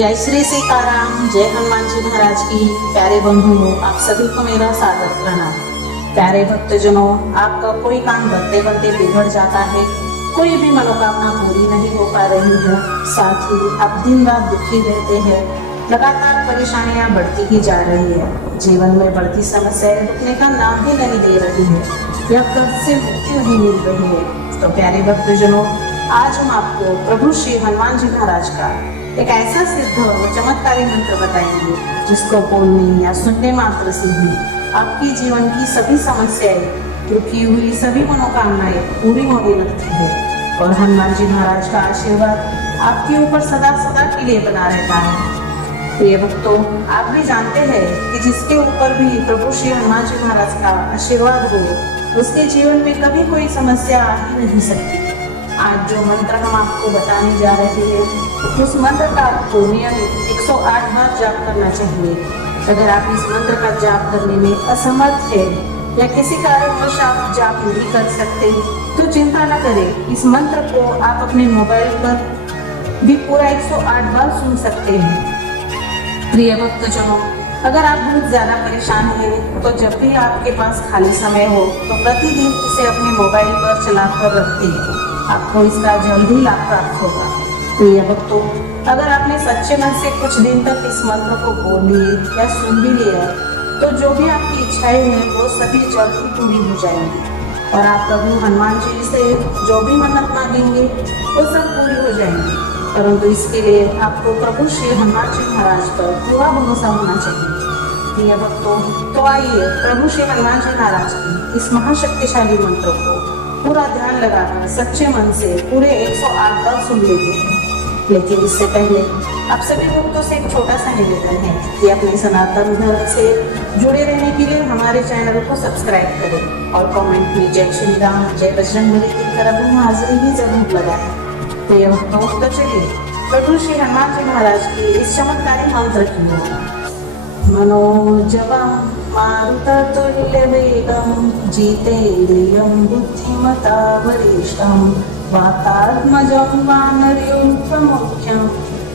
जय श्री सीताराम, जय हनुमान जी महाराज की। प्यारे बंधुओं, आप सभी को मेरा सादर प्रणाम। प्यारे भक्तजनों, आपका कोई काम बढ़ते बढ़ते बिगड़ जाता है, कोई भी मनोकामना पूरी नहीं हो पा रही है, साथ ही आप दिन रात दुखी रहते हैं, लगातार परेशानियां बढ़ती ही जा रही है, जीवन में बढ़ती समस्याएं रुकने का नाम ही नहीं दे रही है, या कर्ज से मुक्ति नहीं मिल रही है, तो प्यारे भक्तजनों, आज हम आपको प्रभु श्री हनुमान जी महाराज का एक ऐसा सिद्ध और चमत्कारी मंत्र बताएंगे जिसको बोलने या सुनने मात्र से ही आपकी जीवन की सभी समस्याएं, रुकी हुई सभी मनोकामनाएं पूरी होने लगती है और हनुमान जी महाराज का आशीर्वाद आपके ऊपर सदा सदा के लिए बना रहता है। प्रिय भक्तों, आप भी जानते हैं कि जिसके ऊपर भी प्रभु श्री हनुमान जी महाराज का आशीर्वाद हो, उसके जीवन में कभी कोई समस्या आ ही नहीं सकती। आज जो मंत्र हम आपको बताने जा रहे हैं, उस मंत्र का आपको नियमित 108 बार जाप करना चाहिए। अगर आप इस मंत्र का जाप करने में असमर्थ है या किसी कारणवश आप जाप नहीं कर सकते, तो चिंता न करें। इस मंत्र को आप अपने मोबाइल पर भी पूरा 108 बार सुन सकते हैं। प्रिय भक्तजनों, अगर आप बहुत ज्यादा परेशान हैं, तो जब भी आपके पास खाली समय हो, तो प्रतिदिन इसे अपने मोबाइल पर चलाकर रखें। आपको इसका जल्दी लाभ प्राप्त होगा। प्रिय भक्तों, अगर आपने सच्चे मन से कुछ दिन तक इस मंत्र को बोल लिए या सुन भी लिया, तो जो भी आपकी इच्छाएं हैं वो सभी जल्द ही पूरी हो जाएंगी और आप प्रभु हनुमान जी से जो भी मन्नत मांगेंगे वो सब पूरी हो जाएंगी। परंतु इसके लिए आपको प्रभु श्री हनुमान जी महाराज पर पूरा भरोसा होना चाहिए। प्रिय भक्तों, तो आइए प्रभु श्री हनुमान जी महाराज की इस महाशक्तिशाली मंत्र को पूरा ध्यान लगाकर सच्चे मन से पूरे 108 बार सुन लेते हैं। लेकिन इससे पहले आप सभी भक्तों से एक छोटा सा निवेदन है कि अपने सनातन धर्म से जुड़े रहने के लिए हमारे चैनल को सब्सक्राइब करें और कमेंट में जय श्री राम, जय बजरंगबली लिखकर अपनी हाजिरी भी जरूर लगाएं। प्रिय भक्तों, तो चलिए प्रभु श्री हनुमान जी महाराज की इस चमत्कारी मंत्र की मनोजवं मारुततुल्यवेगं जितेन्द्रियं बुद्धिमता वरिष्ठं वातात्मजं वानरयूथमुख्यं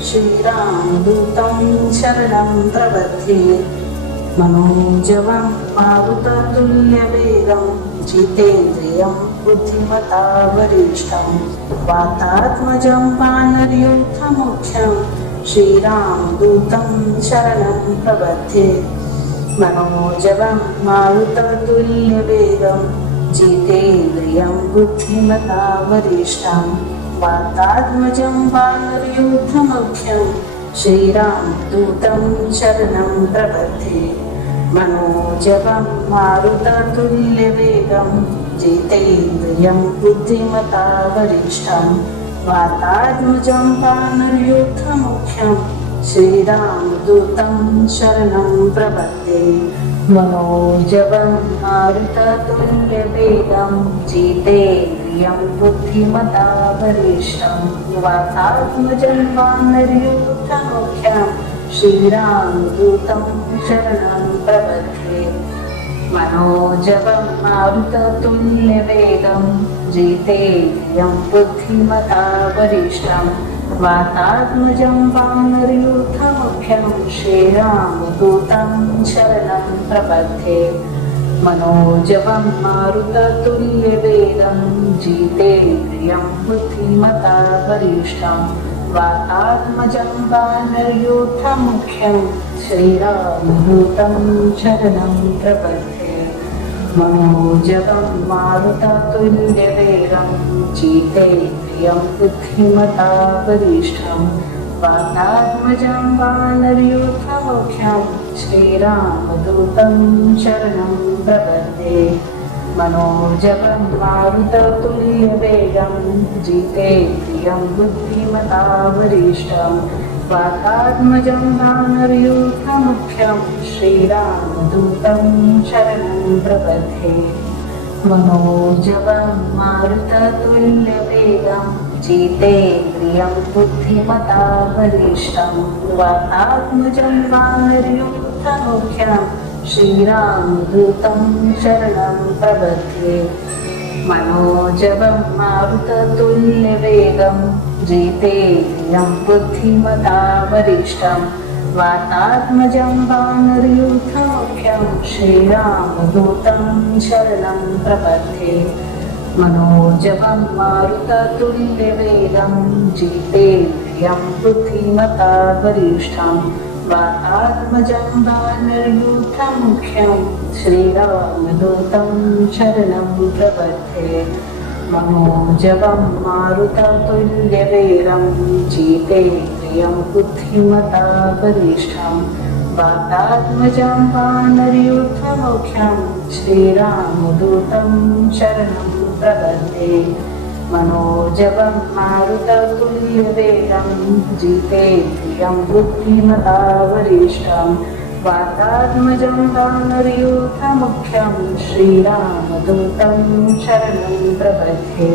श्रीरामदूतं शरणं प्रपद्ये। मनोजवं मारुततुल्यवेगं जितेन्द्रियं बुद्धिमता वरिष्ठं वातात्मजं वानरयूथमुख्यं श्रीरामदूतं शरणं प्रपद्ये। मनोजवं मारुततुल्यवेगं जितेन्द्रियं बुद्धिमता वरिष्ठं वातात्मजं वानरयूथमुख्यं श्रीरामदूतं शरणं प्रपद्ये। मनोजवं मारुततुल्यवेगं जितेन्द्रियं बुद्धिमता वरिष्ठं वातात्मजं वानरयूथमुख्यं श्रीरामदूतं शरणं प्रपद्ये। मनोजवं मारुततुल्यवेगं जितेन्द्रियं बुद्धिमता वरिष्ठं वातात्मजं वानरयूथमुख्यं श्रीरामदूतं शरणं प्रपद्ये। मनोजवं मारुततुल्यवेगं जितेन्द्रियं बुद्धिमता वरिष्ठं वातात्मजं वानरयूथमुख्यं श्रीरामदूतं शरणं प्रपद्ये। मनोजवं मारुततुल्यवेगं जितेन्द्रियं बुद्धिमता वरिष्ठं वातात्मजं वानरयूथमुख्यं श्रीरामदूतं शरणं प्रपद्ये। मनोजवं मारुततुल्यवेगं जितेन्द्रियं बुद्धिमता वरिष्ठं वातात्मजं वानरयूथमुख्यं श्रीरामदूतं शरणं प्रपद्ये। मनोजवं मारुततुल्यवेगं जितेन्द्रियं बुद्धिमता वरिष्ठं वातात्मजं वानरयूथमुख्यं श्रीरामदूतं शरणं प्रपद्ये। मनोजवं मारुततुल्यवेगं जितेन्द्रियं बुद्धिमता वरिष्ठं वातात्मजं वानरयूथमुख्यं श्रीरामदूतं शरणं प्रपद्ये। मनोजवं मारुततुल्यवेगं जितेन्द्रियं बुद्धिमता वरिष्ठं वातात्मजं वानरयूथमुख्यं श्रीरामदूतं शरणं प्रपद्ये मनोजवं मारुततुल्यवेगं जितेन्द्रियं बुद्धिमता वरिष्ठं वातात्मजं वानरयूथमुख्यं श्रीरामदूतं शरणं प्रपद्ये मनोजवं मारुततुल्यवेगं जितेन्द्रियं बुद्धिमता वरिष्ठं वातात्मजं वानरयूथमुख्यं श्रीरामदूतं शरणं प्रपद्ये मनोजवं मारुततुल्यवेगं जितेन्द्रियं बुद्धिमता वरिष्ठं वातात्मजं वानरयूथमुख्यं श्रीरामदूतं शरणं प्रपद्ये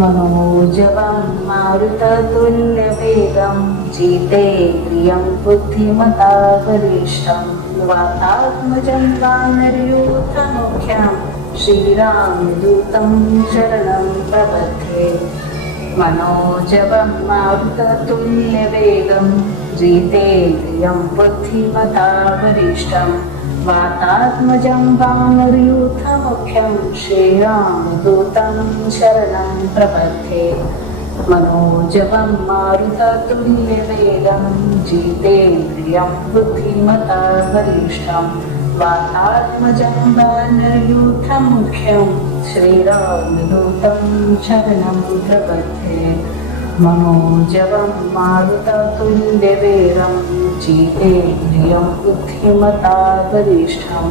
मनोजवं मारुततुल्यवेगं जितेन्द्रियं बुद्धिमता वरिष्ठं वातात्मजं वानरयूथमुख्यं श्रीरामदूतं शरणं प्रपद्ये मनोजवं मारुततुल्यवेगं जितेन्द्रियं बुद्धिमता वरिष्ठं वातात्मजं वानरयूथमुख्यं श्रीरामदूतं शरणं प्रपद्ये मनोजवं मारुततुल्यवेगं जितेन्द्रियं बुद्धिमता वरिष्ठं वातात्मजं वानरयूथमुख्यं श्रीरामदूतं शरणं प्रपद्ये मनोजवं मारुततुल्यवेगं जितेन्द्रियं बुद्धिमता वरिष्ठं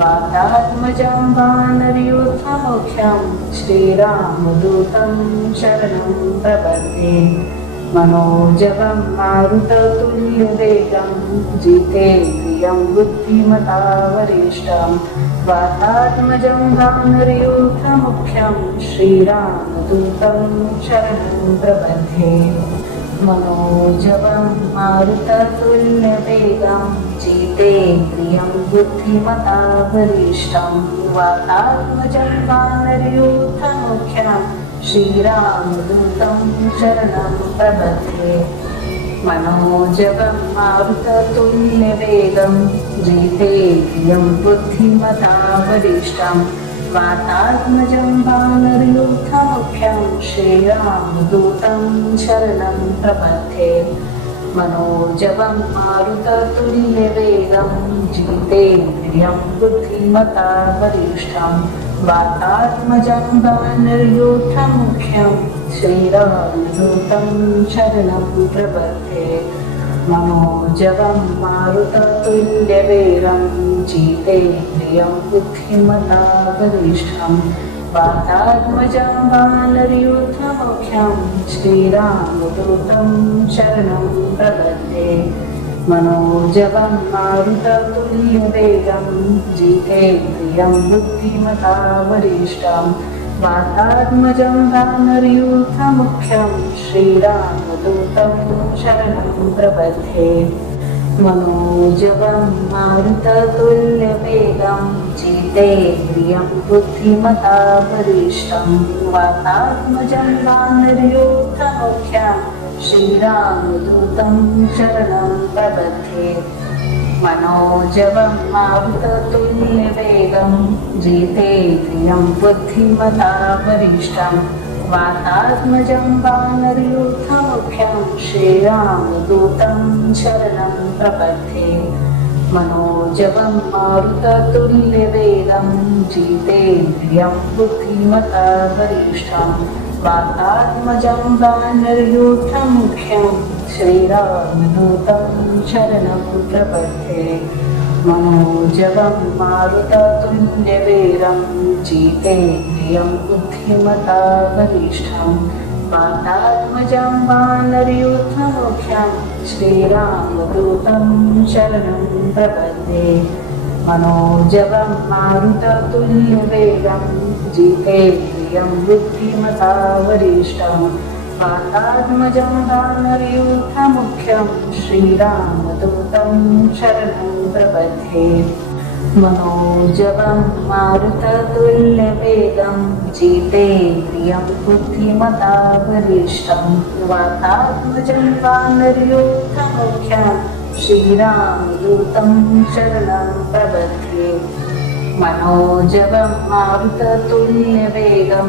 वातात्मजं वानरयूथमुख्यं श्रीरामदूतं शरणं प्रपद्ये मनोजवं मारुततुल्यवेगं जितेन्द्रियं बुद्धिमता वरिष्ठं वातात्मजं वानरयूथमुख्यं श्रीरामदूतं शरणं प्रपद्ये मनोजवं मारुततुल्यवेगं जितेन्द्रियं बुद्धिमता वरिष्ठं वातात्मजं वानरयूथमुख्यं श्रीरामदूतं शरणं प्रपद्ये मनोजवं मारुततुल्यवेगं जितेन्द्रियं बुद्धिमता वरिष्ठं वातात्मजं वानरयूथमुख्यं श्रीरामदूतं शरणं प्रपद्ये मनोजवं मारुततुल्यवेगं जितेन्द्रियं बुद्धिमता वरिष्ठं वातात्मजं वानरयूथमुख्यं श्रीरामदूतं शरणं प्रपद्ये मनोजवं मारुततुल्यवेगं जितेन्द्रियं बुद्धिमता वरिष्ठं वातात्मजं वानरयूथमुख्यं श्रीरामदूतं शरणं प्रपद्ये मनोजवं मारुततुल्यवेगं जितेन्द्रियं बुद्धिमता वरिष्ठं वातात्मजं वानरयूथमुख्यं श्रीरामदूतं शरणं प्रपद्ये मनोजवं मारुततुल्यवेगं जितेन्द्रियं बुद्धिमता वरिष्ठं वातात्मजं वानरयूथमुख्यं श्रीरामदूतं शरणं प्रपद्ये मनोजवं मारुततुल्यवेगं जितेन्द्रियं बुद्धिमता वरिष्ठं वातात्मजं वानरयूथमुख्यं श्रीरामदूतं शरणं प्रपद्ये मनोजवं मारुततुल्यवेगं जितेन्द्रियं बुद्धिमता वरिष्ठं वातात्मजं वानरयूथमुख्यं श्रीरामदूतं शरणं प्रपद्ये मनोजवं मारुततुल्यवेगं जितेन्द्रियं बुद्धिमता वरिष्ठं वातात्मजं वानरयूथमुख्यं श्रीरामदूतं शरणं प्रपद्ये मनोजवं मारुततुल्यवेगं जितेन्द्रियं बुद्धिमता वरिष्ठं वातात्मजं वानरयूथमुख्यं श्रीरामदूतं शरणं प्रपद्ये मनोजवं मारुततुल्यवेगं जितेन्द्रियं बुद्धिमता वरिष्ठं वातात्मजं वानरयूथमुख्यं श्रीरामदूतं शरणं प्रपद्ये। मनोजवं मारुततुल्यवेगं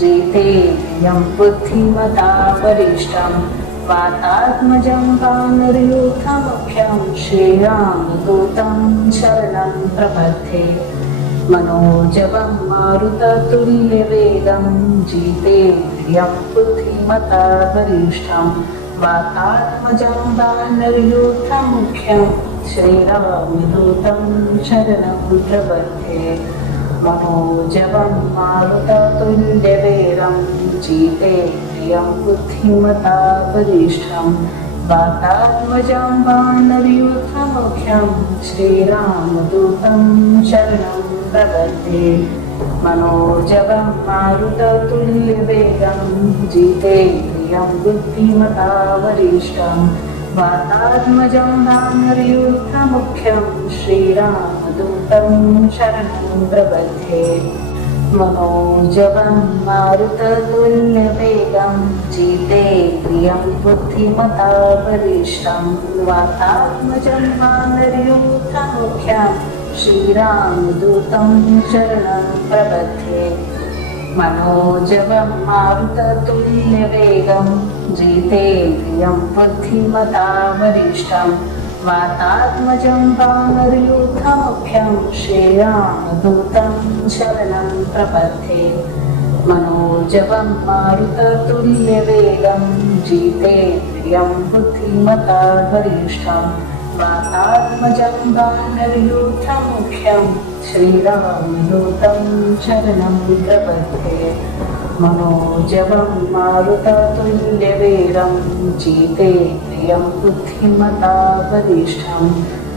जितेन्द्रियं बुद्धिमता वरिष्ठं वातात्मजं वानरयूथमुख्यं श्रीरामदूतं शरणं प्रपद्ये। मनोजवं मारुततुल्यवेगं जितेन्द्रियं बुद्धिमता वरिष्ठं वातात्मजं वानरयूथमुख्यं श्रीरामदूतं शरणं प्रपद्ये। मनोजवं मारुततुल्यवेगं जितेन्द्रियं बुद्धिमता वरिष्ठं वातात्मजं वानरयूथमुख्यं श्रीरामदूतं शरणं प्रपद्ये। मनोजवं मारुततुल्यवेगं जितेन्द्रियं बुद्धिमता वरिष्ठं वातात्मजं वानरयूथमुख्यं श्रीरामदूतं शरणं प्रपद्ये। मनोजवं मारुततुल्यवेगं जितेन्द्रियं बुद्धिमता वरिष्ठं वातात्मजं वानरयूथमुख्यं श्रीरामदूतं शरणं प्रपद्ये। मनोजवं मारुततुल्यवेगं जितेन्द्रियं बुद्धिमता वरिष्ठं वातात्मजं वानरयूथमुख्यं श्रीरामदूतं शरणं प्रपद्ये। मनोजवं मारुततुल्यवेगं जितेन्द्रियं बुद्धिमता वरिष्ठं वातात्मजं वानरयूथमुख्यं श्रीरामदूतं शरणं प्रपद्ये। मनोजवं मारुततुल्यवेगं जितेन्द्रियं बुद्धिमता वरिष्ठं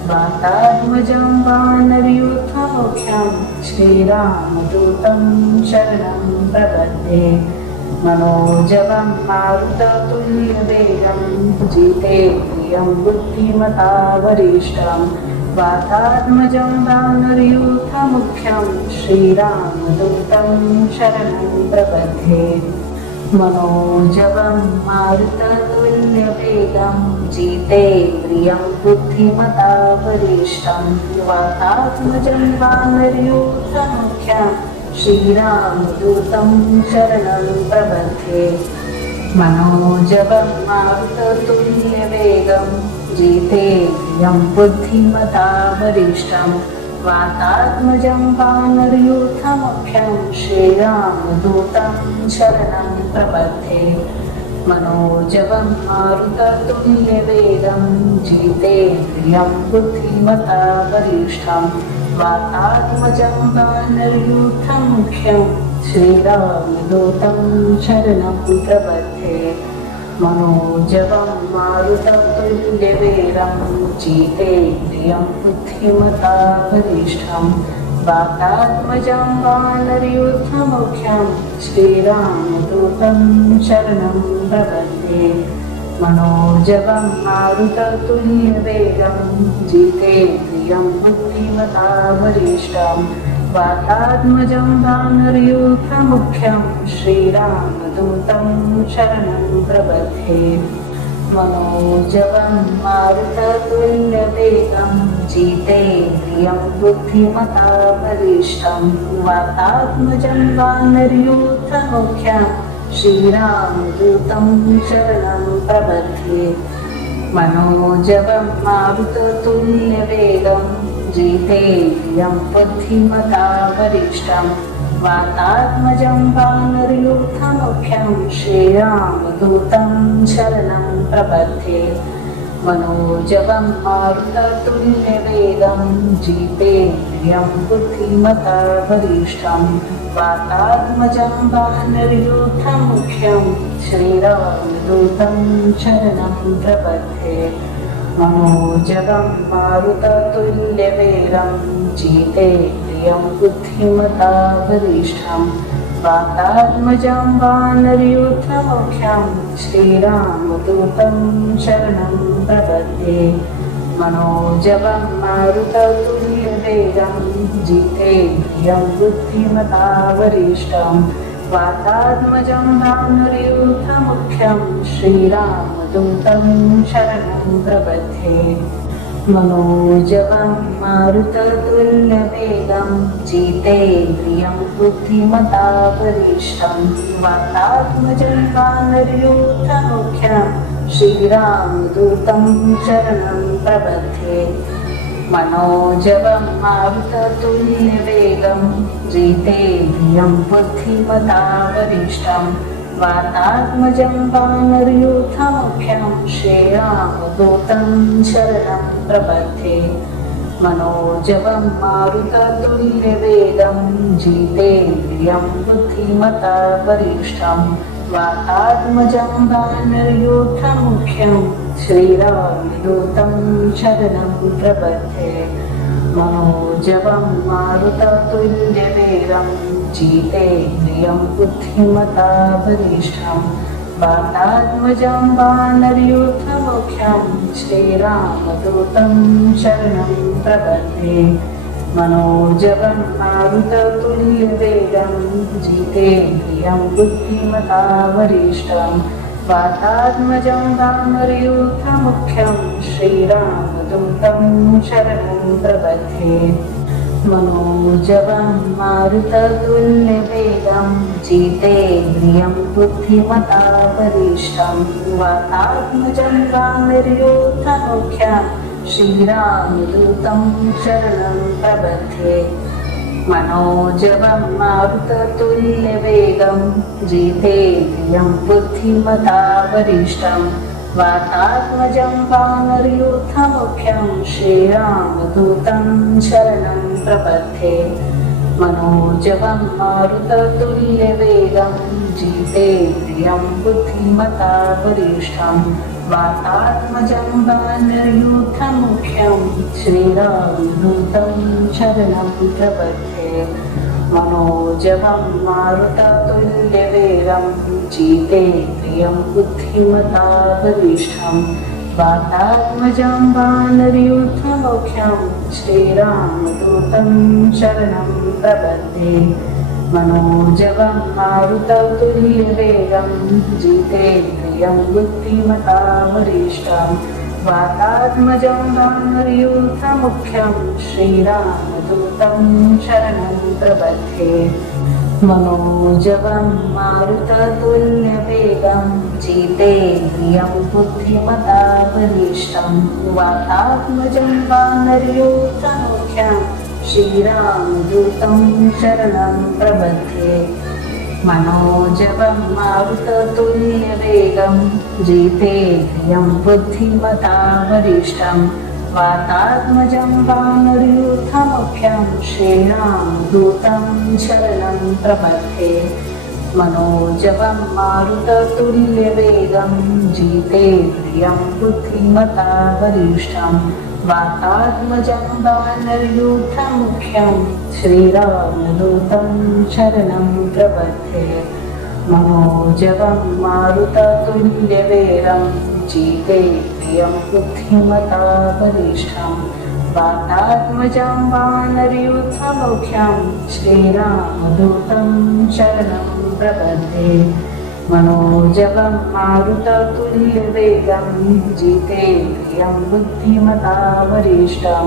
वातात्मजं वानरयूथमुख्यं श्रीरामदूतं शरणं प्रपद्ये। मनोजवं मारुततुल्यवेगं जितेन्द्रियं बुद्धिमता वरिष्ठं वातात्मजं वानरयूथमुख्यं श्रीरामदूतं शरणं प्रपद्ये। मनोजवं मारुततुल्यवेगं जितेन्द्रियं बुद्धिमता वरिष्ठं वातात्मजं वानरयूथमुख्यं श्रीरामदूतं शरणं प्रपद्ये। मनोजवं मारुततुल्यवेगं जितेन्द्रियं बुद्धिमता वरिष्ठं वातात्मजं वानरयूथमुख्यं श्रीरामदूतं शरणं प्रपद्ये। मनोजवं मारुततुल्यवेगं जितेन्द्रियं बुद्धिमता वरिष्ठं वातात्मजं वानरयूथमुख्यं श्रीरामदूतं शरणं प्रपद्ये। मनोजवं मारुततुल्यवेगं जितेन्द्रियं बुद्धिमता वरिष्ठं वातात्मजं वानरयूथमुख्यं श्रीरामदूतं शरणं प्रपद्ये। मनोजवं मारुततुल्यवेगं जितेन्द्रियं बुद्धिमता वरिष्ठं वातात्मजं वानरयूथमुख्यं श्रीरामदूतं शरणं प्रपद्ये। मनोजवं मारुततुल्यवेगं जितेन्द्रियं बुद्धिमता वरिष्ठं वातात्मजं वानरयूथमुख्यं श्रीरामदूतं शरणं प्रपद्ये। मनोजवं मारुततुल्यवेगं जितेन्द्रियं बुद्धिमता वरिष्ठं वातात्मजं वानरयूथमुख्यं श्रीरामदूतं शरणं प्रपद्ये। मनोजवं मारुततुल्यवेगं जितेन्द्रियं बुद्धिमता वरिष्ठं वातात्मजं वानरयूथमुख्यं श्रीरामदूतं शरणं प्रपद्ये। मनोजवं मारुततुल्यवेगं जितेन्द्रियं बुद्धिमता वरिष्ठं वातात्मजं वानरयूथमुख्यं श्रीरामदूतं शरणं प्रपद्ये। मनोजवं मारुततुल्यवेगं जितेन्द्रियं बुद्धिमता वरिष्ठं वातात्मजं भानुर्यूथमुख्यं श्रीरामदूतं शरणं प्रपद्ये। मनोजवं मारुततुल्यवेगं जितेन्द्रियं बुद्धिमता वरिष्ठं वातात्मजं भानुर्यूथमुख्यं श्रीरामदूतं शरणं प्रपद्ये। मनोजवं मारुततुल्यवेगं जितेन्द्रियं बुद्धिमता वरिष्ठं वातात्मजं वानरयूथमुख्यं श्रीरामदूतं शरणं प्रपद्ये। मनोजवं मारुततुल्यवेगं जितेन्द्रियं बुद्धिमता वरिष्ठं वातात्मजं वानरयूथमुख्यं श्रीरामदूतं शरणं प्रपद्ये। मनोजवं मारुततुल्यवेगं जितेन्द्रियं बुद्धिमता वरिष्ठं वातात्मजं वानरयूथमुख्यं श्रीरामदूतं शरणं प्रपद्ये। मनोजवं मारुततुल्यवेगं जितेन्द्रियं बुद्धिमता वरिष्ठं वातात्मजं वानरयूथमुख्यं श्रीरामदूतं शरणं प्रपद्ये। मनोजवं मारुततुल्यवेगं जितेन्द्रियं बुद्धिमता वरिष्ठं वातात्मजं वानरयूथमुख्यं श्रीरामदूतं शरणं प्रपद्ये। मनोजवं मारुततुल्यवेगं जितेन्द्रियं बुद्धिमता वरिष्ठं वातात्मजं वानरयूथमुख्यं श्रीरामदूतं शरणं प्रपद्ये। मनोजवं मारुततुल्यवेगं जितेन्द्रियं बुद्धिमता वरिष्ठं वातात्मजं वानरयूथमुख्यं श्रीरामदूतं शरणं प्रपद्ये। मनोजवं मारुततुल्यवेगं जितेन्द्रियं बुद्धिमता वरिष्ठं वातात्मजं वानरयूथमुख्यं श्रीरामदूतं शरणं प्रपद्ये। मनोजवं मारुततुल्यवेगं जितेन्द्रियं बुद्धिमता वरिष्ठं वातात्मजं वानरयूथमुख्यं श्रीरामदूतं शरणं प्रपद्ये। मनोजवं मारुततुल्यवेगं जितेन्द्रियं बुद्धिमता वरिष्ठं वातात्मजं वानरयूथमुख्यं श्रीरामदूतं शरणं प्रपद्ये। मनोजवं मारुततुल्यवेगं जितेन्द्रियं बुद्धिमता वरिष्ठं वातात्मजं वानरयूथमुख्यं श्रीरामदूतं शरणं प्रपद्ये। मनोजवं मारुततुल्यवेगं जितेन्द्रियं बुद्धिमता वरिष्ठं वातात्मजं वानरयूथमुख्यं श्रीरामदूतं शरणं प्रपद्ये। मनोजवं मारुततुल्यवेगं जितेन्द्रियं बुद्धिमता वरिष्ठं वातात्मजं वानरयूथमुख्यं श्रीरामदूतं शरणं प्रपद्ये। मनोजवं मारुततुल्यवेगं जितेन्द्रियं बुद्धिमता वरिष्ठं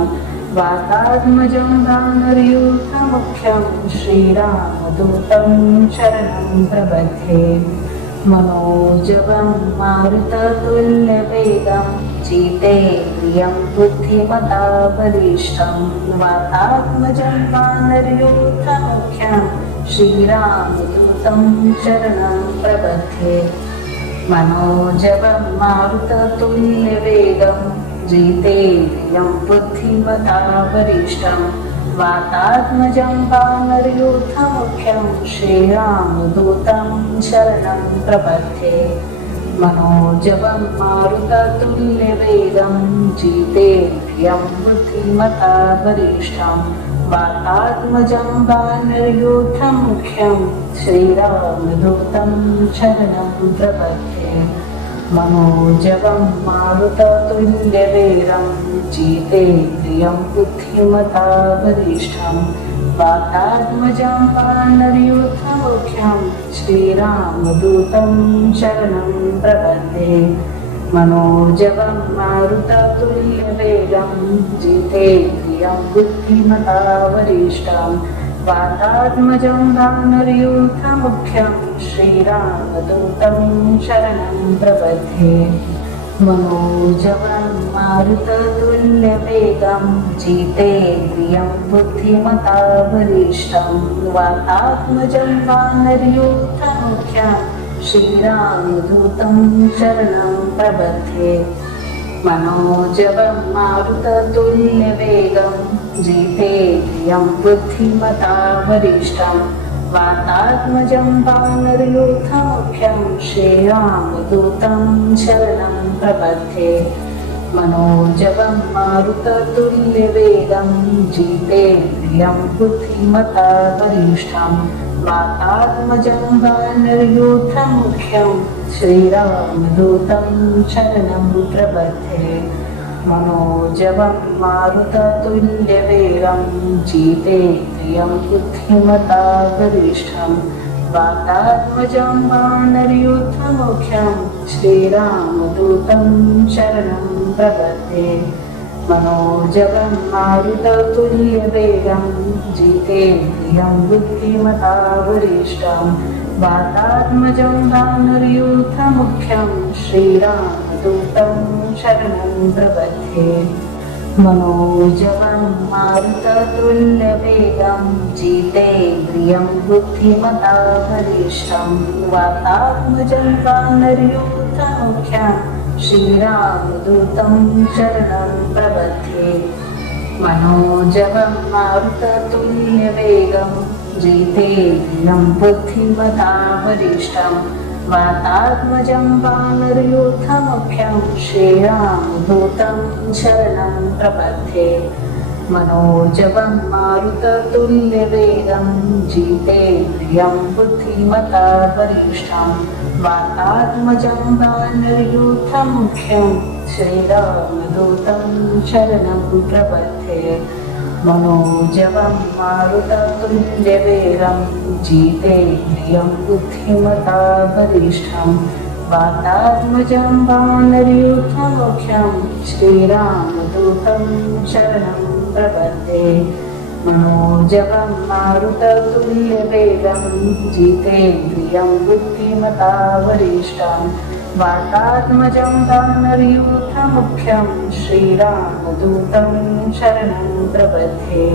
वातात्मजं वानरयूथमुख्यं श्रीरामदूतं शरणं प्रपद्ये। मनोजवं मारुततुल्यवेगं जितेन्द्रियं बुद्धिमता वरिष्ठं वातात्मजं वानरयूथमुख्यं श्रीरामदूतं शरणं प्रपद्ये। मनोजवं मारुततुल्यवेगं जितेन्द्रियं बुद्धिमता वरिष्ठं वातात्मजं वानरयूथमुख्यं श्रीरामदूतं शरणं प्रपद्ये। मनोजवं मारुततुल्यवेगं जितेन्द्रियं बुद्धिमता वरिष्ठं वातात्मजं वानरयूथमुख्यं श्रीरामदूतं शरणं प्रपद्ये। मनोजवं मारुततुल्यवेगं जितेन्द्रियं बुद्धिमता वरिष्ठं वातात्मजं वानरयूथमुख्यं श्रीरामदूतं शरणं प्रपद्ये। मनोजवं मारुततुल्यवेगं जितेन्द्रियं बुद्धिमता वरिष्ठं वातात्मजं वानरयूथमुख्यं श्रीरामदूतं शरणं प्रपद्ये। मनोजवं मारुततुल्यवेगं जितेन्द्रियं बुद्धिमता वरिष्ठं वातात्मजं वानरयूथमुख्यं श्रीरामदूतं शरणं प्रपद्ये। मनोजवं मारुततुल्यवेगं जितेन्द्रियं बुद्धिमता वरिष्ठं वातात्मजं वानरयूथमुख्यं श्रीरामदूतं शरणं प्रपद्ये। मनोजवं मारुततुल्यवेगं जितेन्द्रियं बुद्धिमता वरिष्ठं वातात्मजं वानरयूथमुख्यं श्रीरामदूतं शरणं प्रपद्ये। मनोजवं मारुततुल्यवेगं जितेन्द्रियं बुद्धिमता वरिष्ठं वातात्मजं वानरयूथमुख्यं श्रीरामदूतं शरणं प्रपद्ये। मनोजवं मारुततुल्यवेगं जितेन्द्रियं बुद्धिमता वरिष्ठं वातात्मजं वानरयूथमुख्यं श्रीरामदूतं शरणं प्रपद्ये। मनोजवं मारुततुल्यवेगं जितेन्द्रियं बुद्धिमता वरिष्ठं वातात्मजं वानरयूथमुख्यं श्रीरामदूतं शरणं प्रपद्ये। मनोजवं मारुततुल्यवेगं जितेन्द्रियं बुद्धिमता वरिष्ठं वातात्मजं वानरयूथमुख्यं श्रीरामदूतं शरणं प्रपद्ये। मनोजवं मारुततुल्यवेगं जितेन्द्रियं बुद्धिमता वरिष्ठं वातात्मजं वानरयूथमुख्यं श्रीरामदूतं शरणं प्रपद्ये। मनोजवं मारुततुल्यवेगं जितेन्द्रियं बुद्धिमता वरिष्ठं वातात्मजं वानरयूथमुख्यं श्रीरामदूतं शरणं प्रपद्ये। मनोजवं मारुततुल्यवेगं जितेन्द्रियं बुद्धिमता वरिष्ठं वातात्मजं वानरयूथमुख्यं श्रीरामदूतं शरणं प्रपद्ये।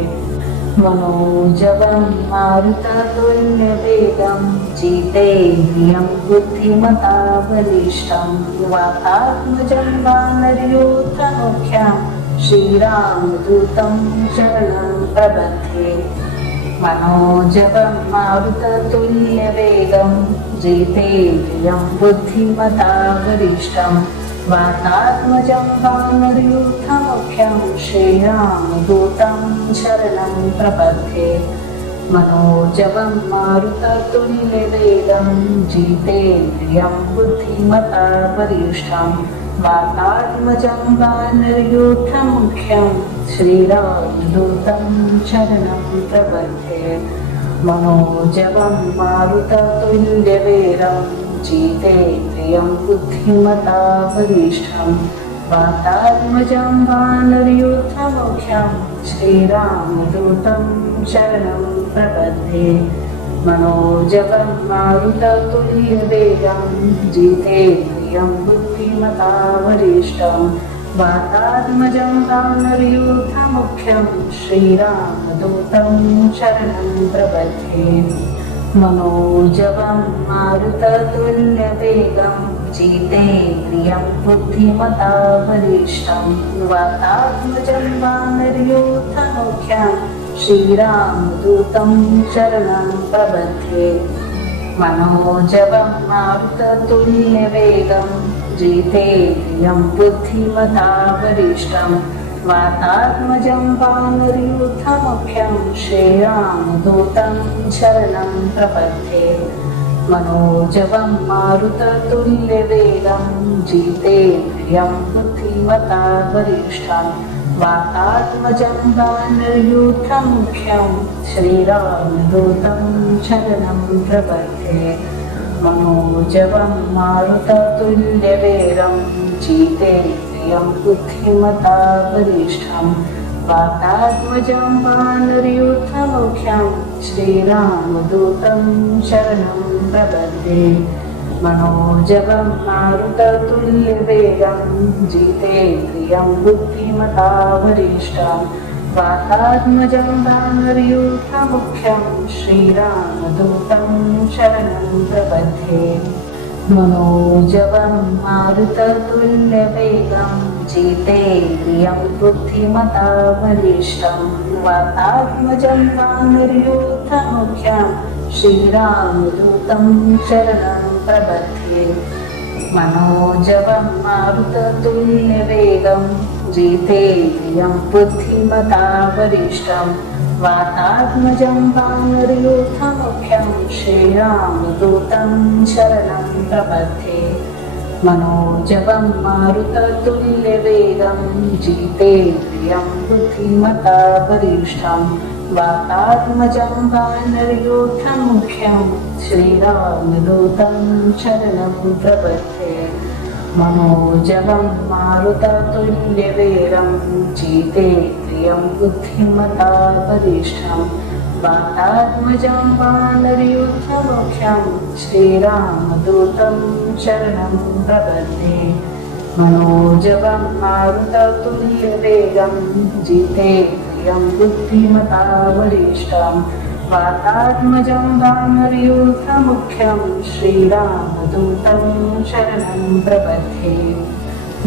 मनोजवं मारुततुल्यवेगं जितेन्द्रियं बुद्धिमता वरिष्ठं वातात्मजं वानरयूथमुख्यं श्रीरामदूतं शरणं प्रपद्ये। मनोजवं मारुततुल्यवेगं जितेन्द्रियं बुद्धिमता वरिष्ठं वातात्मजं वानरयूथमुख्यं श्रीरामदूतं शरणं प्रपद्ये। मनोजवं मारुततुल्यवेगं जितेन्द्रियं बुद्धिमता वरिष्ठं वातात्मजं वानरयूथमुख्यं श्रीरामदूतं शरणं प्रपद्ये। मनोजवं मारुततुल्यवेगं जितेन्द्रियं बुद्धिमता वरिष्ठं वातात्मजं वानरयूथमुख्यं श्रीरामदूतं शरणं प्रपद्ये। मनोजवं मारुततुल्यवेगं जितेन्द्रियं बुद्धिमता वरिष्ठं वातात्मजं वानरयूथमुख्यं श्रीरामदूतं शरणं प्रपद्ये। मनोजवं मारुततुल्यवेगं जितेन्द्रियं बुद्धिमता वरिष्ठं वातात्मजं वानरयूथमुख्यं श्रीरामदूतं शरणं प्रपद्ये। मनोजवं मारुततुल्यवेगं जितेन्द्रियं बुद्धिमता वरिष्ठं वातात्मजं वानरयूथमुख्यं श्रीरामदूतं शरणं प्रपद्ये। मनोजवं मारुततुल्यवेगं जितेन्द्रियं बुद्धिमता वरिष्ठं वातात्मजं वानरयूथमुख्यं श्रीरामदूतं शरणं प्रपद्ये। मनोजवं मारुततुल्यवेगं जितेन्द्रियं बुद्धिमता वरिष्ठं वातात्मजं वानरयूथमुख्यं श्रीरामदूतं शरणं प्रपद्ये। मनोजवं मारुततुल्यवेगं जितेन्द्रियं बुद्धिमता वरिष्ठं वातात्मजं वानरयूथमुख्यं श्रीरामदूतं शरणं प्रपद्ये। मनोजवं मारुततुल्यवेगं जितेन्द्रियं बुद्धिमता वरिष्ठं वातात्मजं वानरयूथमुख्यं श्रीरामदूतं शरणं प्रपद्ये। मनोजवं मारुततुल्यवेगं जितेन्द्रियं बुद्धिमता वरिष्ठं वातात्मजं वानरयूथमुख्यं श्रीरामदूतं शरणं प्रपद्ये। मनोजवं मारुततुल्यवेगं जितेन्द्रियं बुद्धिमता वरिष्ठं वातात्मजं वानरयूथमुख्यं श्रीरामदूतं शरणं प्रपद्ये। मनोजवं मारुततुल्यवेगं जितेन्द्रियं बुद्धिमता वरिष्ठं वातात्मजं वानरयूथमुख्यं श्रीरामदूतं शरणं प्रपद्ये। मनोजवं मारुततुल्यवेगं जितेन्द्रियं बुद्धिमता वरिष्ठं वातात्मजं वानरयूथमुख्यं श्रीरामदूतं शरणं प्रपद्ये।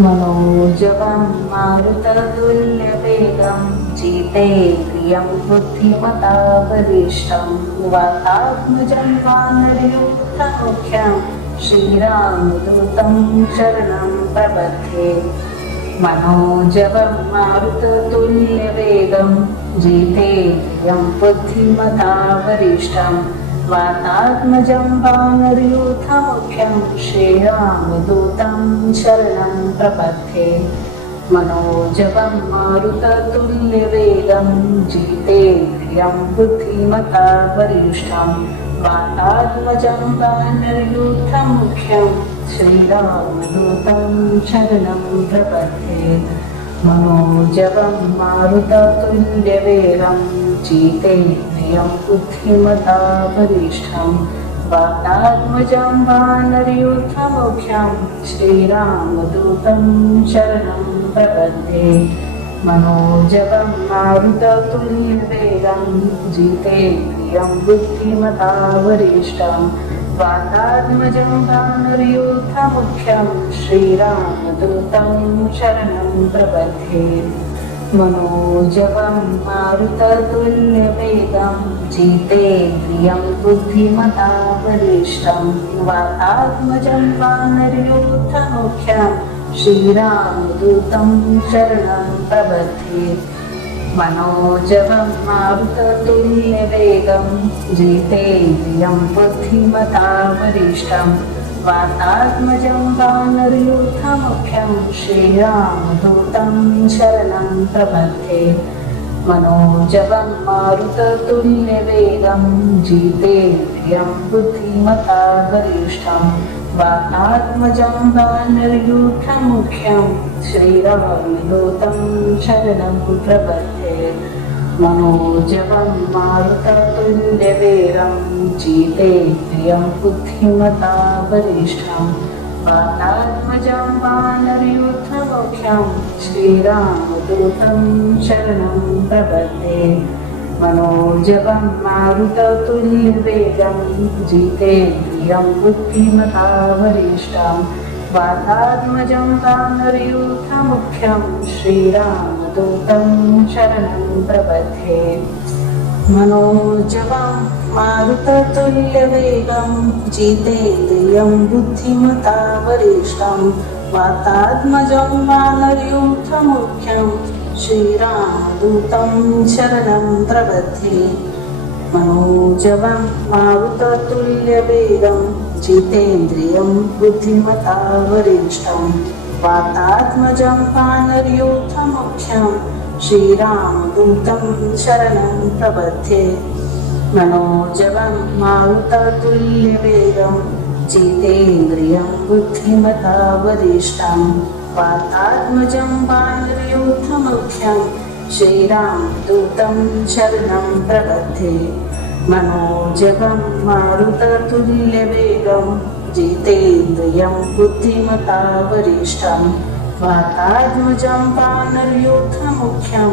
मनोजवं मारुततुल्यवेगं जितेन्द्रियं बुद्धिमता वरिष्ठं वातात्मजं वानरयूथमुख्यं श्रीरामदूतं शरणं प्रपद्ये। मनोजवं मारुततुल्यवेगं जितेन्द्रियं बुद्धिमता वरिष्ठं वातात्मजं वानरयूथमुख्यं श्रीरामदूतं शरणं प्रपद्ये। मनोजवं मारुततुल्यवेगं जितेन्द्रियं बुद्धिमता वरिष्ठं वातात्मजं वानरयूथमुख्यं श्रीरामदूतं शरणं प्रपद्ये। मनोजवं मारुततुल्यवेगं जितेन्द्रियं बुद्धिमता वरिष्ठं वातात्मजं वानरयूथमुख्यं श्रीरामदूतं शरणं प्रपद्ये। मनोजवं मारुततुल्यवेगं जितेन्द्रियं बुद्धिमता वरिष्ठं वातात्मजं वानरयूथमुख्यं श्रीरामदूतं शरणं प्रपद्ये। मनोजवं मारुततुल्यवेगं जितेन्द्रियं बुद्धिमता वरिष्ठं वातात्मजं वानरयूथमुख्यं श्रीरामदूतं शरणं प्रपद्ये। मनोजवं मारुततुल्यवेगं जितेन्द्रियं बुद्धिमता वरिष्ठं वातात्मजं वानरयूथमुख्यं श्रीरामदूतं शरणं प्रपद्ये। मनोजवं मारुततुल्यवेगं जितेन्द्रियं बुद्धिमता वरिष्ठं वातात्मजं वानरयूथमुख्यं श्रीरामदूतं शरणं प्रपद्ये। मनोजवं मारुततुल्यवेगं जितेन्द्रियं बुद्धिमता वरिष्ठं वातात्मजं वानरयूथमुख्यं श्रीरामदूतं शरणं प्रपद्ये। मनोजवं मारुततुल्यवेगं जितेन्द्रियं बुद्धिमता वरिष्ठं वातात्मजं वानरयूथमुख्यं श्रीरामदूतं शरणं प्रपद्ये। मनोजवं मारुततुल्यवेगं जितेन्द्रियं बुद्धिमता वरिष्ठं वातात्मजं वानरयूथमुख्यं श्रीरामदूतं शरणं प्रपद्ये। मनोजवं मारुततुल्यवेगं जितेन्द्रियं बुद्धिमता वरिष्ठं वातात्मजं वानरयूथमुख्यं श्रीरामदूतं शरणं प्रपद्ये। मनोजवं मारुततुल्यवेगं जितेन्द्रियं बुद्धिमता वरिष्ठं वातात्मजं वानरयूथमुख्यं श्रीरामदूतं शरणं प्रपद्ये। मनोजवं मारुततुल्यवेगं जितेन्द्रियं बुद्धिमता वरिष्ठं वातात्मजं वानरयूथमुख्यं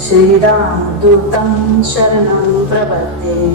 श्रीरामदूतं शरणं प्रपद्ये।